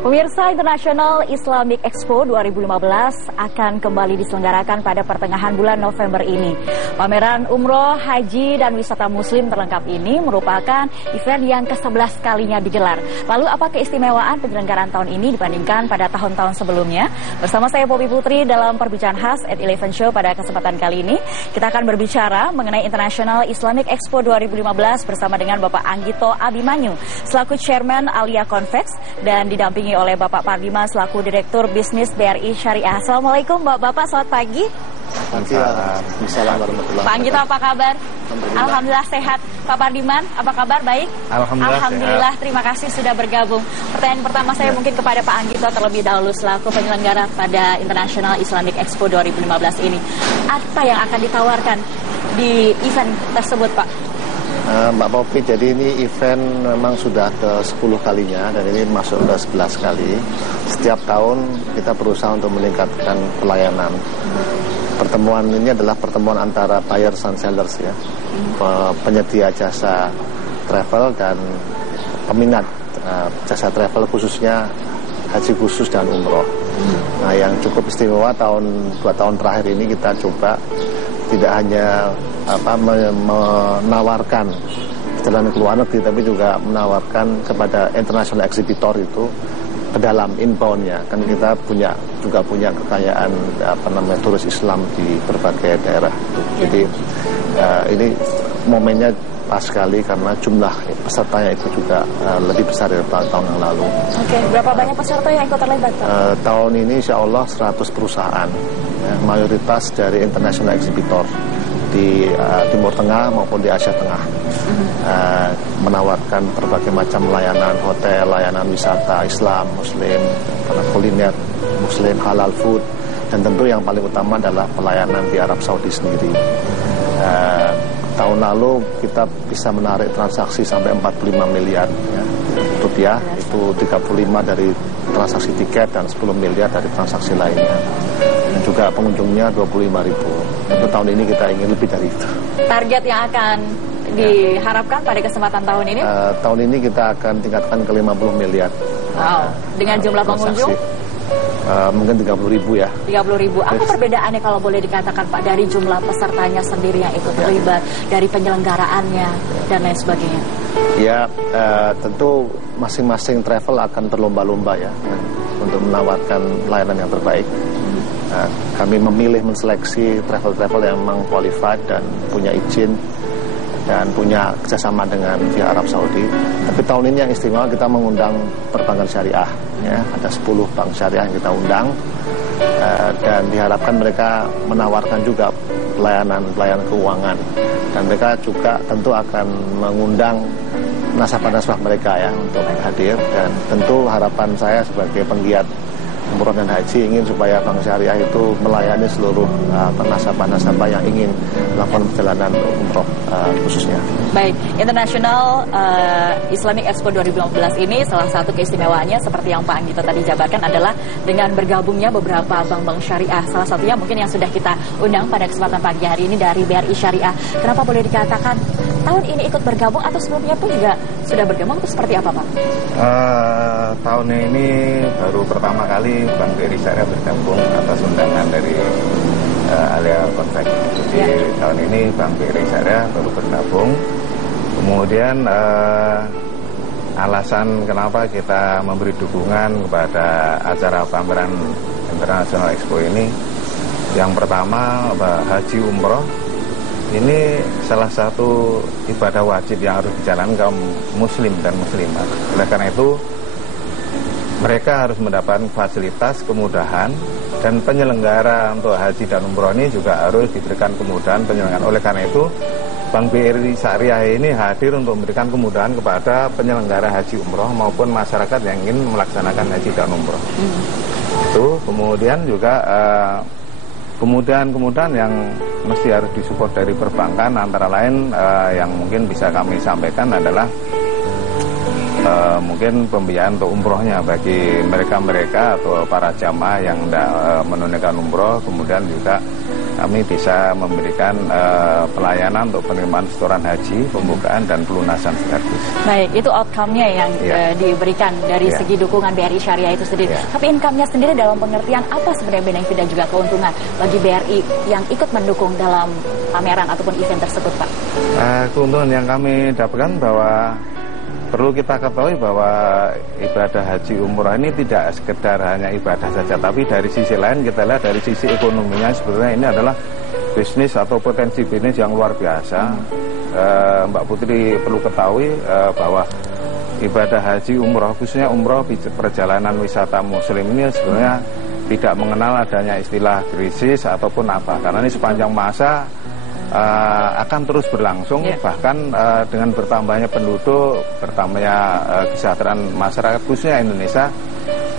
Pemirsa, International Islamic Expo 2015 akan kembali diselenggarakan pada pertengahan bulan November ini. Pameran umroh, haji, dan wisata muslim terlengkap ini merupakan event yang ke-11 kalinya digelar. Lalu apa keistimewaan penyelenggaraan tahun ini dibandingkan pada tahun-tahun sebelumnya? Bersama saya Poppy Putri dalam perbincangan khas at 11 Show pada kesempatan kali ini, kita akan berbicara mengenai International Islamic Expo 2015 bersama dengan Bapak Anggito Abimanyu selaku Chairman Alia Convex dan didampingi oleh Bapak Pardiman selaku Direktur Bisnis BRI Syariah. Assalamualaikum Bapak, selamat pagi. Assalamualaikum warahmatullahi wabarakatuh. Pak Anggito apa kabar? Alhamdulillah sehat. Pak Pardiman apa kabar? Baik? Alhamdulillah terima kasih sudah bergabung. Pertanyaan pertama saya mungkin kepada Pak Anggito terlebih dahulu selaku penyelenggara pada International Islamic Expo 2015 ini. Apa yang akan ditawarkan di event tersebut, Pak? Mbak Poppy, jadi ini event memang sudah ke-10 kalinya dan ini masuk ke 11 kali. Setiap tahun kita berusaha untuk meningkatkan pelayanan. Pertemuan ini adalah pertemuan antara buyers and sellers ya, penyedia jasa travel dan peminat jasa travel khususnya haji khusus dan umroh. Nah, yang cukup istimewa 2 tahun terakhir ini kita coba tidak hanya menawarkan perjalanan ke luar negeri, tapi juga menawarkan kepada international exhibitor itu ke dalam inbound-nya. Kan kita juga punya kekayaan turis Islam di berbagai daerah. Jadi ini momennya pas sekali karena jumlah pesertanya itu juga lebih besar dari tahun yang lalu. Oke, berapa banyak peserta yang ikut terlibat, Pak? Tahun ini insya Allah 100 perusahaan, ya, mayoritas dari international exhibitor di Timur Tengah maupun di Asia Tengah, menawarkan berbagai macam layanan hotel, layanan wisata Islam, Muslim, kuliner Muslim, halal food, dan tentu yang paling utama adalah pelayanan di Arab Saudi sendiri. Tahun lalu kita bisa menarik transaksi sampai 45 miliar ya, rupiah, itu 35 dari transaksi tiket dan 10 miliar dari transaksi lainnya. Dan juga pengunjungnya 25.000. Untuk tahun ini kita ingin lebih dari itu. Target yang akan diharapkan pada kesempatan tahun ini? Tahun ini kita akan tingkatkan ke 50 miliar. Wow, dengan jumlah pengunjung? Mungkin 30.000 ya. 30.000. Apa perbedaannya kalau boleh dikatakan Pak dari jumlah pesertanya sendiri yang ikut terlibat, dari penyelenggaraannya dan lain sebagainya? Ya, tentu masing-masing travel akan berlomba-lomba ya untuk menawarkan layanan yang terbaik. Kami memilih menseleksi travel-travel yang memang qualified dan punya izin dan punya kerjasama dengan pihak Arab Saudi. Tapi tahun ini yang istimewa kita mengundang perbankan syariah, ya, ada 10 bank syariah yang kita undang, dan diharapkan mereka menawarkan juga pelayanan keuangan, dan mereka juga tentu akan mengundang nasabah-nasabah mereka ya untuk hadir. Dan tentu harapan saya sebagai penggiat umroh dan haji ingin supaya bank syariah itu melayani seluruh nasabah-nasabah yang ingin melakukan perjalanan umroh khususnya. Baik, International Islamic Expo 2015 ini salah satu keistimewaannya seperti yang Pak Anggito tadi jabarkan adalah dengan bergabungnya beberapa bank-bank syariah. Salah satunya mungkin yang sudah kita undang pada kesempatan pagi hari ini dari BRI Syariah. Kenapa boleh dikatakan tahun ini ikut bergabung atau sebelumnya pun juga sudah bergabung atau seperti apa, Pak? Tahun ini baru pertama kali Bank BRI Syariah bergabung atas undangan dari Alia Convex. Jadi tahun ini Bank BRI Syariah baru bergabung. Kemudian alasan kenapa kita memberi dukungan kepada acara pameran International Expo ini, yang pertama haji umroh ini salah satu ibadah wajib yang harus dijalankan kaum muslim dan muslimat. Oleh karena itu mereka harus mendapatkan fasilitas, kemudahan, dan penyelenggara untuk haji dan umroh ini juga harus diberikan kemudahan penyelenggaraan. Oleh karena itu Bank BRI Syariah ini hadir untuk memberikan kemudahan kepada penyelenggara haji umroh maupun masyarakat yang ingin melaksanakan haji dan umroh. Itu kemudian juga kemudahan-kemudahan yang mesti harus disupport dari perbankan, antara lain yang mungkin bisa kami sampaikan adalah mungkin pembiayaan untuk umrohnya bagi mereka-mereka atau para jamaah yang menunaikan umroh, kemudian juga kami bisa memberikan pelayanan untuk penerimaan setoran haji, pembukaan dan pelunasan sekaligus. Baik, itu outcome-nya yang diberikan dari segi dukungan BRI Syariah itu sendiri. Tapi income-nya sendiri dalam pengertian apa sebenarnya benefit dan juga keuntungan bagi BRI yang ikut mendukung dalam pameran ataupun event tersebut, Pak? Keuntungan yang kami dapatkan bahwa perlu kita ketahui bahwa ibadah haji umroh ini tidak sekedar hanya ibadah saja, tapi dari sisi lain kita lihat dari sisi ekonominya sebetulnya ini adalah bisnis atau potensi bisnis yang luar biasa. Mbak Putri perlu ketahui bahwa ibadah haji umroh, khususnya umroh perjalanan wisata muslim ini sebenarnya tidak mengenal adanya istilah krisis ataupun apa, karena ini sepanjang masa akan terus berlangsung, bahkan dengan bertambahnya penduduk, bertambahnya kesejahteraan masyarakat khususnya Indonesia,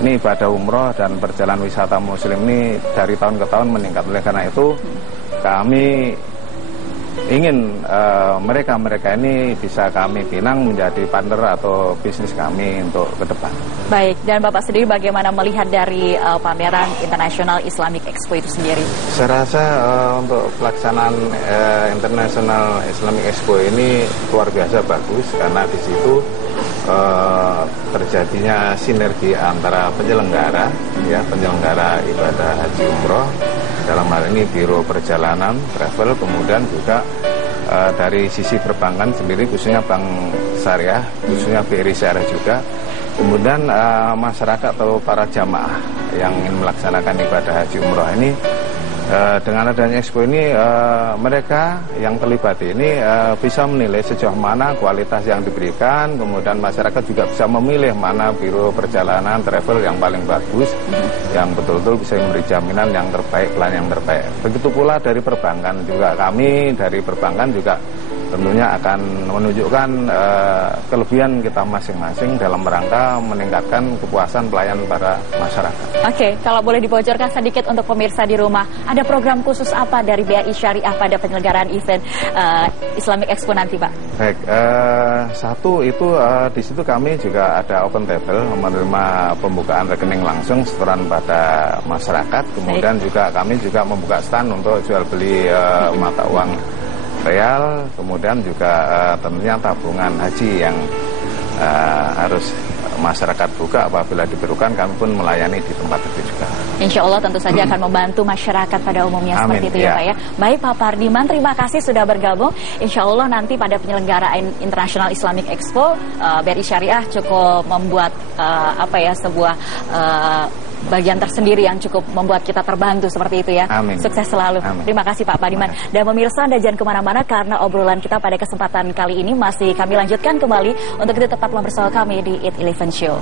ini ibadah umroh dan perjalanan wisata muslim ini dari tahun ke tahun meningkat. Oleh karena itu kami ingin mereka ini bisa kami pinang menjadi partner atau bisnis kami untuk ke depan. Baik, dan Bapak sendiri bagaimana melihat dari pameran International Islamic Expo itu sendiri? Saya rasa untuk pelaksanaan International Islamic Expo ini luar biasa bagus, karena di situ terjadinya sinergi antara penyelenggara ibadah haji umroh, dalam hal ini Biro Perjalanan Travel, kemudian juga dari sisi perbankan sendiri, khususnya Bank Syariah, khususnya BRI Syariah juga, kemudian masyarakat atau para jamaah yang ingin melaksanakan ibadah haji umroh ini, dengan adanya expo ini mereka yang terlibat ini bisa menilai sejauh mana kualitas yang diberikan, kemudian masyarakat juga bisa memilih mana biro perjalanan travel yang paling bagus, yang betul-betul bisa memberi jaminan yang terbaik, pelayanan yang terbaik. Begitu pula dari perbankan juga, kami dari perbankan juga tentunya akan menunjukkan kelebihan kita masing-masing dalam rangka meningkatkan kepuasan pelayanan para masyarakat. Oke, kalau boleh dibocorkan sedikit untuk pemirsa di rumah, ada program khusus apa dari BRI Syariah pada penyelenggaraan event Islamic Expo nanti, Pak? Baik, satu itu di situ kami juga ada open table, menerima pembukaan rekening langsung setoran pada masyarakat, kemudian juga kami juga membuka stand untuk jual beli mata uang real, kemudian juga tentunya tabungan haji yang harus masyarakat buka apabila diperlukan, kami pun melayani di tempat itu juga. Insya Allah tentu saja akan membantu masyarakat pada umumnya. Amin, seperti itu ya Pak ya. Baik Pak Pardiman, terima kasih sudah bergabung. Insya Allah nanti pada penyelenggaraan International Islamic Expo, BRI Syariah cukup membuat sebuah bagian tersendiri yang cukup membuat kita terbantu seperti itu ya. Amin. Sukses selalu. Amin. Terima kasih Pak Pardiman. Dan pemirsa, Anda jangan kemana-mana karena obrolan kita pada kesempatan kali ini masih kami lanjutkan kembali untuk itu tetaplah bersama kami di It Eleven Show.